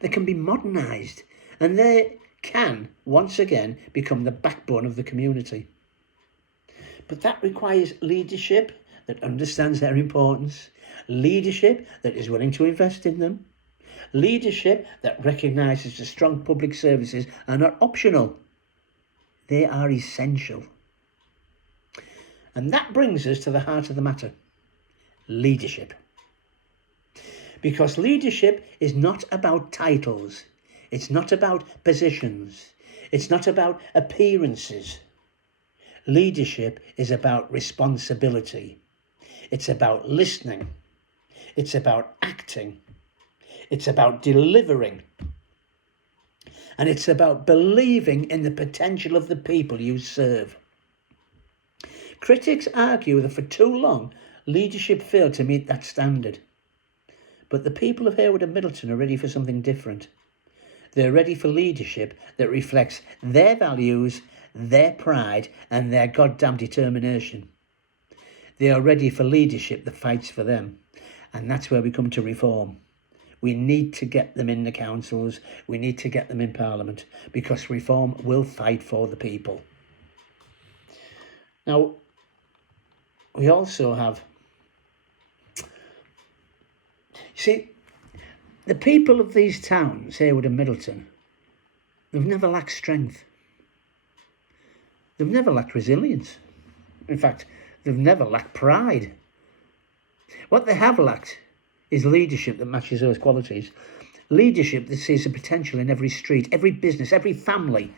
They can be modernised. And they can, once again, become the backbone of the community. But that requires leadership that understands their importance, leadership that is willing to invest in them, leadership that recognises that strong public services are not optional. They are essential. And that brings us to the heart of the matter, leadership. Because leadership is not about titles. It's not about positions. It's not about appearances. Leadership is about responsibility. It's about listening. It's about acting. It's about delivering. And it's about believing in the potential of the people you serve. Critics argue that for too long, leadership failed to meet that standard. But the people of Heywood and Middleton are ready for something different. They're ready for leadership that reflects their values, their pride, and their goddamn determination. They are ready for leadership that fights for them. And that's where we come to reform. We need to get them in the councils. We need to get them in Parliament, because reform will fight for the people. Now, we also have... See, the people of these towns, Heywood and Middleton, they've never lacked strength. They've never lacked resilience. In fact, they've never lacked pride. What they have lacked is leadership that matches those qualities. Leadership that sees the potential in every street, every business, every family.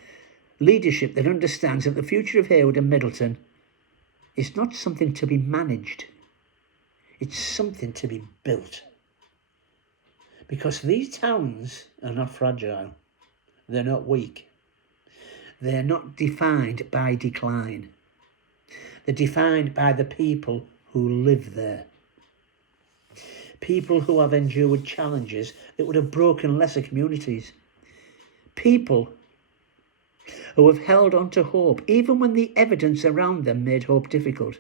Leadership that understands that the future of Heywood and Middleton is not something to be managed. It's something to be built. Because these towns are not fragile. They're not weak. They're not defined by decline. They're defined by the people who live there. People who have endured challenges that would have broken lesser communities. People who have held on to hope, even when the evidence around them made hope difficult.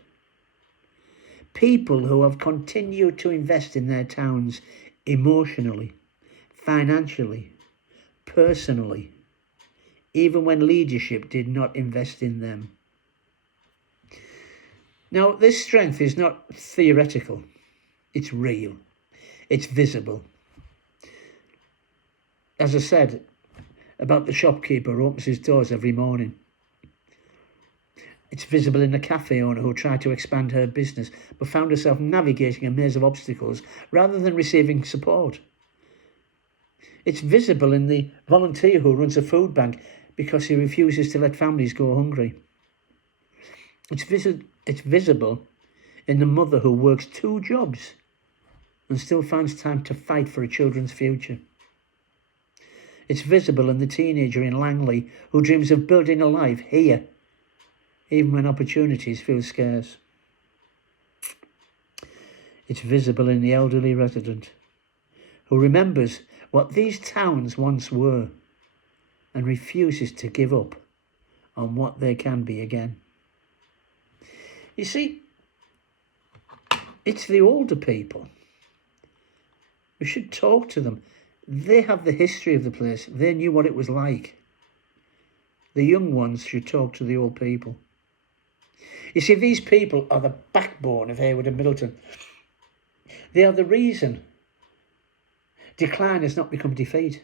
People who have continued to invest in their towns emotionally, financially, personally, even when leadership did not invest in them. Now, this strength is not theoretical. It's real. It's visible. As I said about the shopkeeper who opens his doors every morning, it's visible in the cafe owner who tried to expand her business but found herself navigating a maze of obstacles rather than receiving support. It's visible in the volunteer who runs a food bank because he refuses to let families go hungry. It's visible in the mother who works 2 jobs and still finds time to fight for her children's future. It's visible in the teenager in Langley who dreams of building a life here, even when opportunities feel scarce. It's visible in the elderly resident who remembers what these towns once were and refuses to give up on what they can be again. You see, it's the older people. We should talk to them. They have the history of the place. They knew what it was like. The young ones should talk to the old people. You see, these people are the backbone of Heywood and Middleton. They are the reason decline has not become defeat.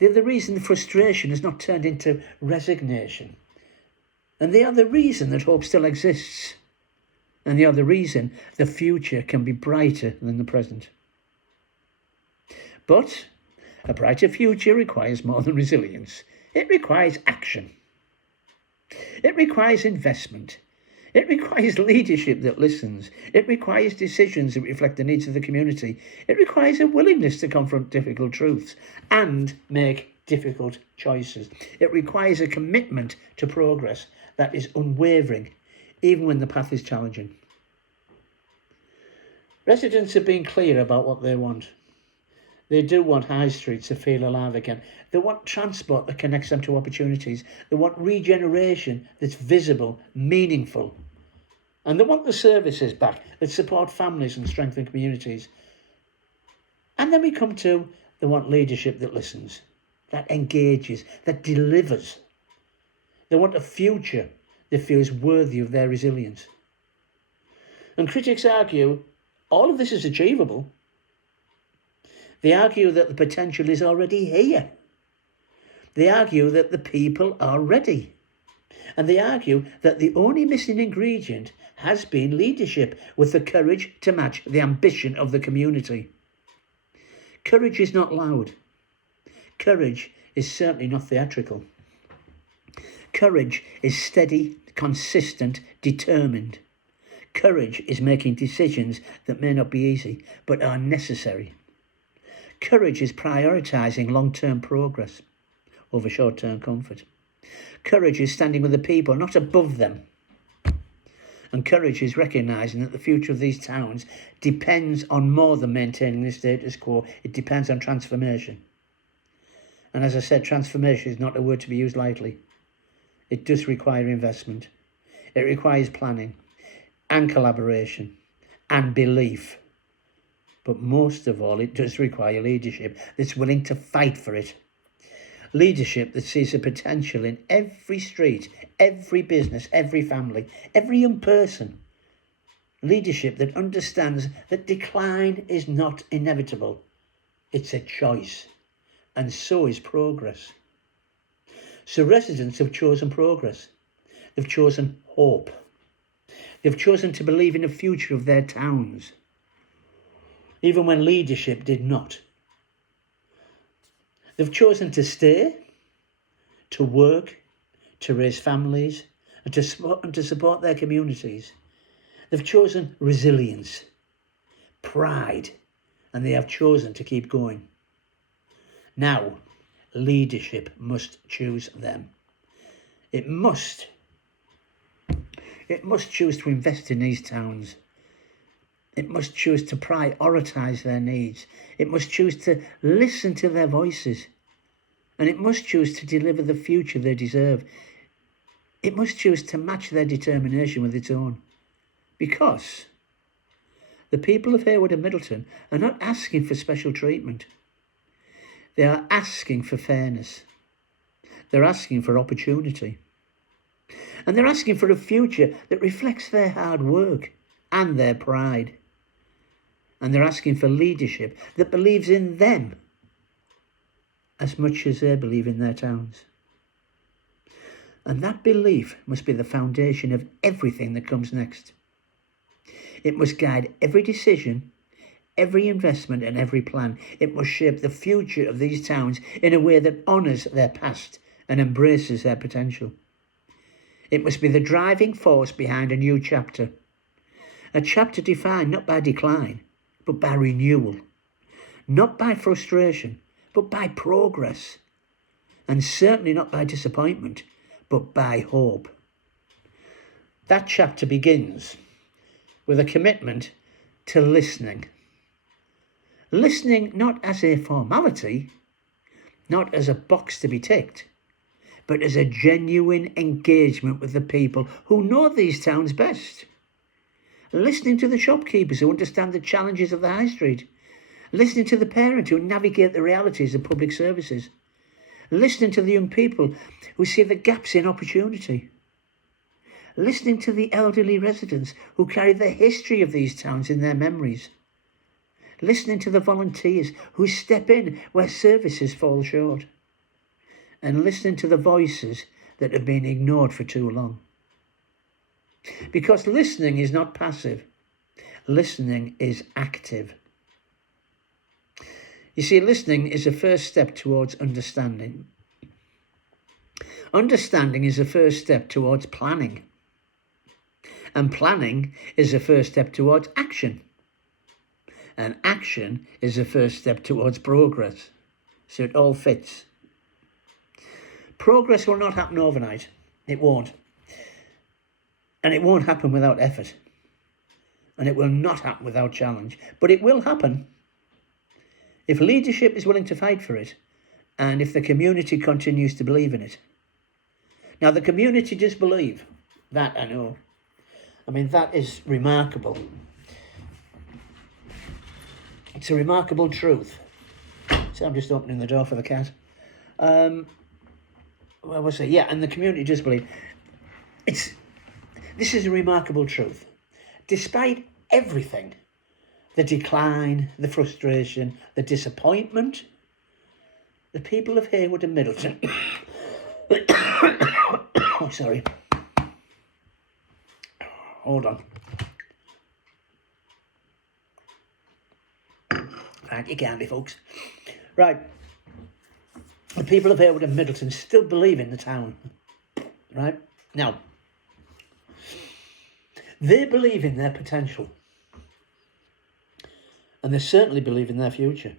They're the reason the frustration has not turned into resignation. And they are the reason that hope still exists. And they are the reason the future can be brighter than the present. But a brighter future requires more than resilience. It requires action. It requires investment. It requires leadership that listens. It requires decisions that reflect the needs of the community. It requires a willingness to confront difficult truths and make difficult choices. It requires a commitment to progress that is unwavering, even when the path is challenging. Residents have been clear about what they want. They do want high streets to feel alive again. They want transport that connects them to opportunities. They want regeneration that's visible, meaningful. And they want the services back that support families and strengthen communities. And then we come to, they want leadership that listens, that engages, that delivers. They want a future that feels worthy of their resilience. And critics argue all of this is achievable. They argue that the potential is already here. They argue that the people are ready. And they argue that the only missing ingredient has been leadership with the courage to match the ambition of the community. Courage is not loud. Courage is certainly not theatrical. Courage is steady, consistent, determined. Courage is making decisions that may not be easy, but are necessary. Courage is prioritising long-term progress over short-term comfort. Courage is standing with the people, not above them. And courage is recognising that the future of these towns depends on more than maintaining the status quo. It depends on transformation. And as I said, transformation is not a word to be used lightly. It does require investment. It requires planning and collaboration and belief. But most of all, it does require leadership that's willing to fight for it. Leadership that sees the potential in every street, every business, every family, every young person. Leadership that understands that decline is not inevitable. It's a choice. And so is progress. So residents have chosen progress. They've chosen hope. They've chosen to believe in the future of their towns, even when leadership did not. They've chosen to stay, to work, to raise families, and to support their communities. They've chosen resilience, pride, and they have chosen to keep going. Now, leadership must choose them. It must choose to invest in these towns. It must choose to prioritise their needs. It must choose to listen to their voices. And it must choose to deliver the future they deserve. It must choose to match their determination with its own. Because the people of Heywood and Middleton are not asking for special treatment. They are asking for fairness. They're asking for opportunity. And And they're asking for a future that reflects their hard work and their pride. And they're asking for leadership that believes in them as much as they believe in their towns. And that belief must be the foundation of everything that comes next. It must guide every decision, every investment and every plan. It must shape the future of these towns in a way that honours their past and embraces their potential. It must be the driving force behind a new chapter. A chapter defined not by decline, but by renewal. Not by frustration, but by progress. And certainly not by disappointment, but by hope. That chapter begins with a commitment to listening. Listening not as a formality, not as a box to be ticked, but as a genuine engagement with the people who know these towns best. Listening to the shopkeepers who understand the challenges of the high street. Listening to the parents who navigate the realities of public services. Listening to the young people who see the gaps in opportunity. Listening to the elderly residents who carry the history of these towns in their memories. Listening to the volunteers who step in where services fall short. And listening to the voices that have been ignored for too long. Because listening is not passive. Listening is active. You see, listening is the first step towards understanding. Understanding is the first step towards planning. And planning is the first step towards action. And action is the first step towards progress. So it all fits. Progress will not happen overnight. It won't. And it won't happen without effort. And it will not happen without challenge. But it will happen if leadership is willing to fight for it and if the community continues to believe in it. Now, the community just believe. That I know. I mean, that is remarkable. It's a remarkable truth. So I'm just opening the door for the cat. Well, we'll say, yeah, and the community just believe. This is a remarkable truth. Despite everything, the decline, the frustration, the disappointment, the people of Heywood and Middleton, oh, sorry, hold on. Right, you candy, folks. Right. The people of Heywood and Middleton still believe in the town. Right? Now, they believe in their potential. And they certainly believe in their future.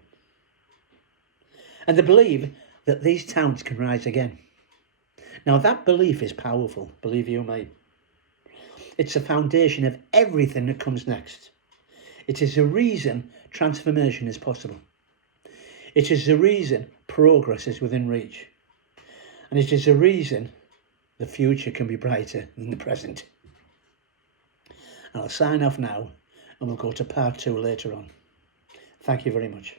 And they believe that these towns can rise again. Now, that belief is powerful, believe you me. It's the foundation of everything that comes next. It is the reason transformation is possible. It is the reason progress is within reach. And it is the reason the future can be brighter than the present. I'll sign off now and we'll go to part 2 later on. Thank you very much.